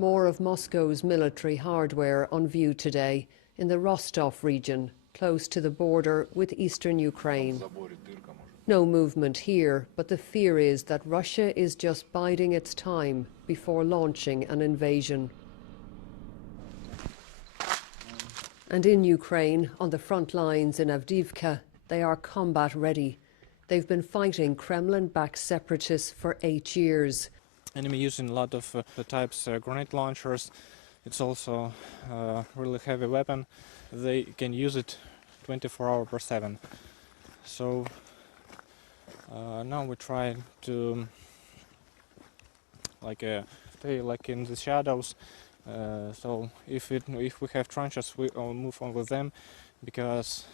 more of Moscow's military hardware on view today in the Rostov region, close to the border with eastern Ukraine. No movement here, but the fear is that Russia is just biding its time before launching an invasion. And in Ukraine, on the front lines in Avdiivka, they are combat ready. They've been fighting Kremlin-backed separatists for 8 years. Enemy using a lot of the types grenade launchers. It's also a really heavy weapon. They can use it 24/7. So now we try to stay in the shadows. So if we have trenches, we will move on with them, because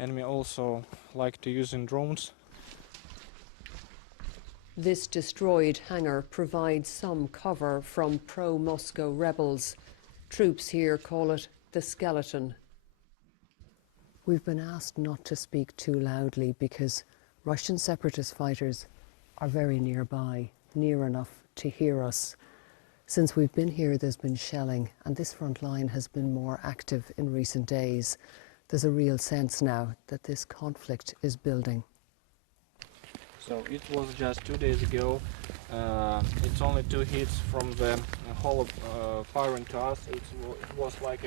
enemy also like to use drones. This destroyed hangar provides some cover from pro-Moscow rebels. Troops here call it the skeleton. We've been asked not to speak too loudly because Russian separatist fighters are very nearby, near enough to hear us. Since we've been here, there's been shelling, and this front line has been more active in recent days. There's a real sense now that this conflict is building. So it was just 2 days ago. It's only 2 hits from the whole firing to us. It was like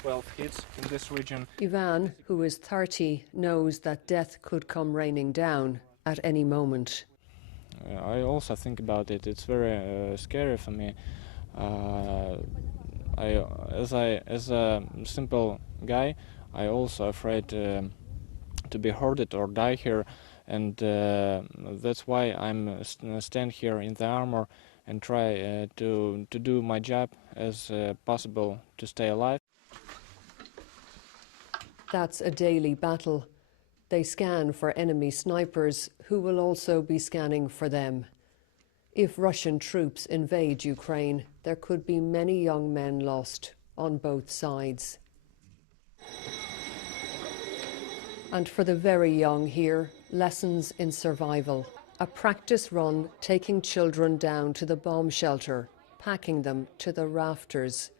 12 hits in this region. Ivan, who is 30, knows that death could come raining down at any moment. I also think about it. It's very scary for me. As a simple guy, I also afraid to be hurted or die here, and that's why I'm stand here in the armor and try to do my job as possible to stay alive. That's a daily battle. They scan for enemy snipers who will also be scanning for them. If Russian troops invade Ukraine, there could be many young men lost on both sides. And for the very young here, lessons in survival. A practice run taking children down to the bomb shelter, packing them to the rafters.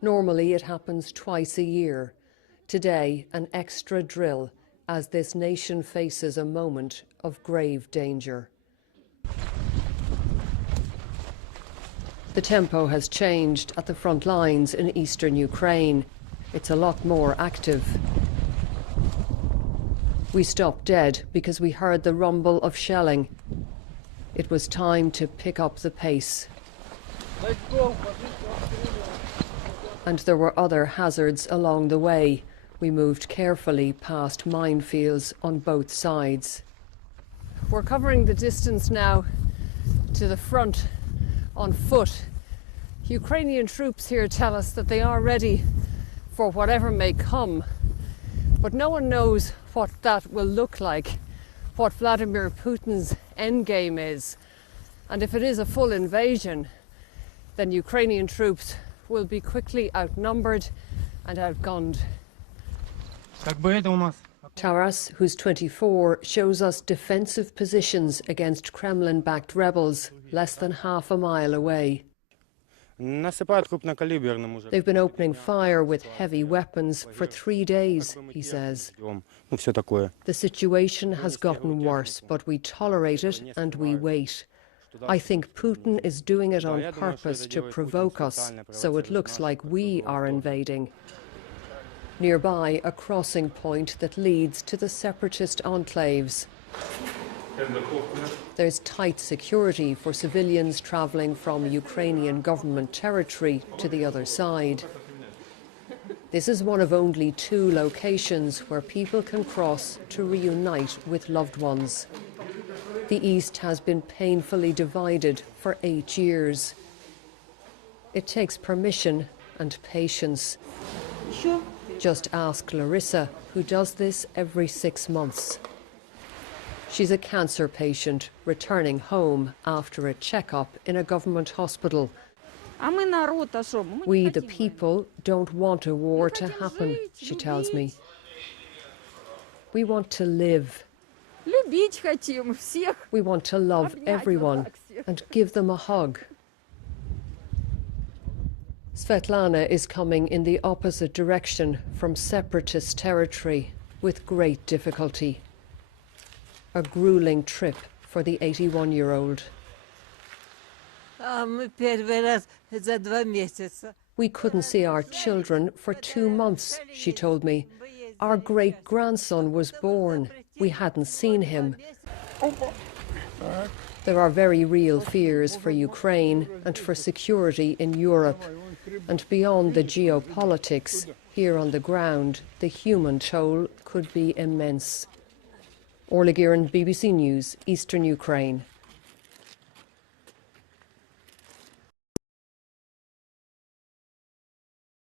Normally it happens twice a year. Today, an extra drill as this nation faces a moment of grave danger. The tempo has changed at the front lines in eastern Ukraine. It's a lot more active. We stopped dead because we heard the rumble of shelling. It was time to pick up the pace. And there were other hazards along the way. We moved carefully past minefields on both sides. We're covering the distance now to the front on foot. Ukrainian troops here tell us that they are ready for whatever may come, but no one knows what that will look like, what Vladimir Putin's endgame is. And if it is a full invasion, then Ukrainian troops will be quickly outnumbered and outgunned. Taras, who's 24, shows us defensive positions against Kremlin-backed rebels less than half a mile away. They've been opening fire with heavy weapons for 3 days, he says. The situation has gotten worse, but we tolerate it and we wait. I think Putin is doing it on purpose to provoke us, so it looks like we are invading. Nearby, a crossing point that leads to the separatist enclaves. There's tight security for civilians travelling from Ukrainian government territory to the other side. This is one of only 2 locations where people can cross to reunite with loved ones. The East has been painfully divided for 8 years. It takes permission and patience. Just ask Larissa, who does this every 6 months. She's a cancer patient returning home after a checkup in a government hospital. We, the people, don't want a war to happen, she tells me. We want to live. We want to love everyone and give them a hug. Svetlana is coming in the opposite direction from separatist territory with great difficulty. A grueling trip for the 81-year-old. We couldn't see our children for 2 months, she told me. Our great-grandson was born. We hadn't seen him. There are very real fears for Ukraine and for security in Europe. And beyond the geopolitics, here on the ground, the human toll could be immense. Orla Guerin, BBC News, Eastern Ukraine.